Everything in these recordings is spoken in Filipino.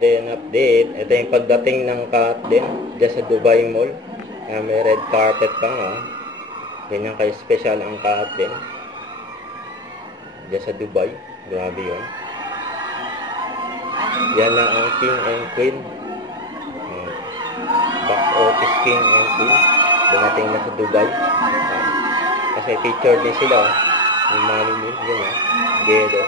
Then update, ito yung pagdating ng cut din dyan sa Dubai Mall. May red carpet pa nga. Ganyan kayo special ang cut din dyan sa Dubai. Grabe yun. Yan na ang King and Queen. Box office King and Queen. Dumating na sa Dubai. Kasi featured din sila. Yung Mami yun Gedo.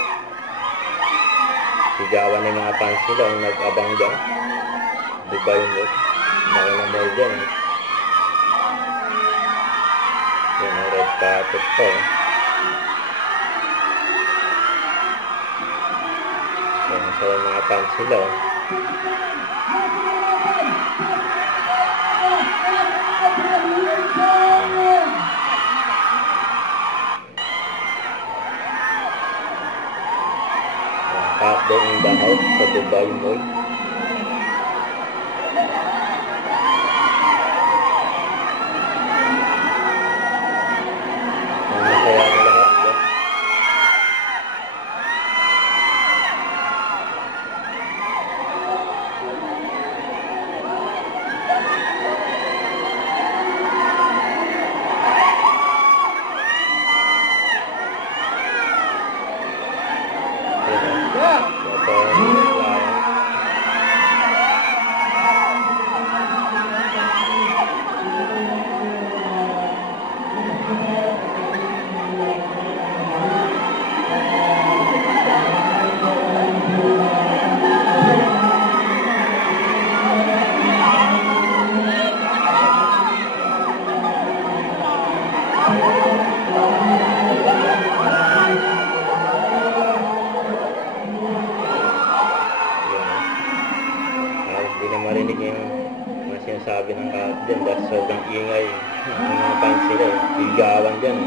Sigawan ng mga fans nila ang nag-abang dyan. Dubai Mall. Maki na mall dyan. Yan ang red carpet po. Yan sa mga fans nila. Cut din in the house sa Dubai Mall. Masaya ang lahat. Hindi na marinig yung mga sinasabi ng cut dyan dahil sobrang ingay ng mga fans nila Ligawan dyan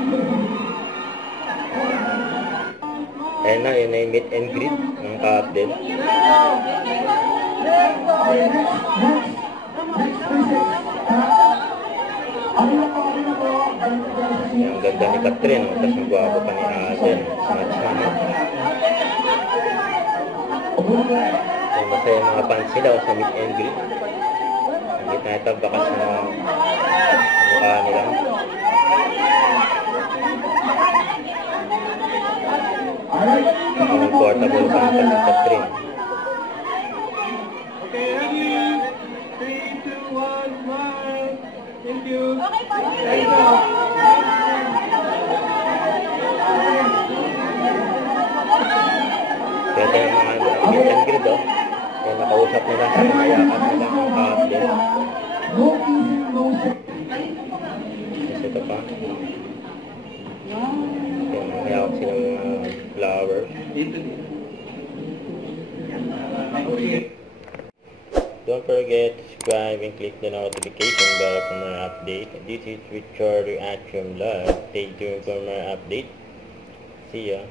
Ayan na, yun na yung meet and greet ng cut din. Ang ganda ni Catherine, tapos ang gwapo pa ni Aden. Masaya yung mga fans nila sa meet and greet. Hindi na ito baka sa mukha nila. Comfortable pa ang si Catherine. Okay, ready? 3, 2, 1, smile. Thank you. Okay, Kaya yung mga meet and greet yung nakausap nila sa mayakap nila ang cut din. Kasi ito pa. Yung mayakap sila mga flowers. Don't forget to subscribe and click the notification bell for more update. This is Richard Reaction Vlog. Stay tuned for more update. See ya.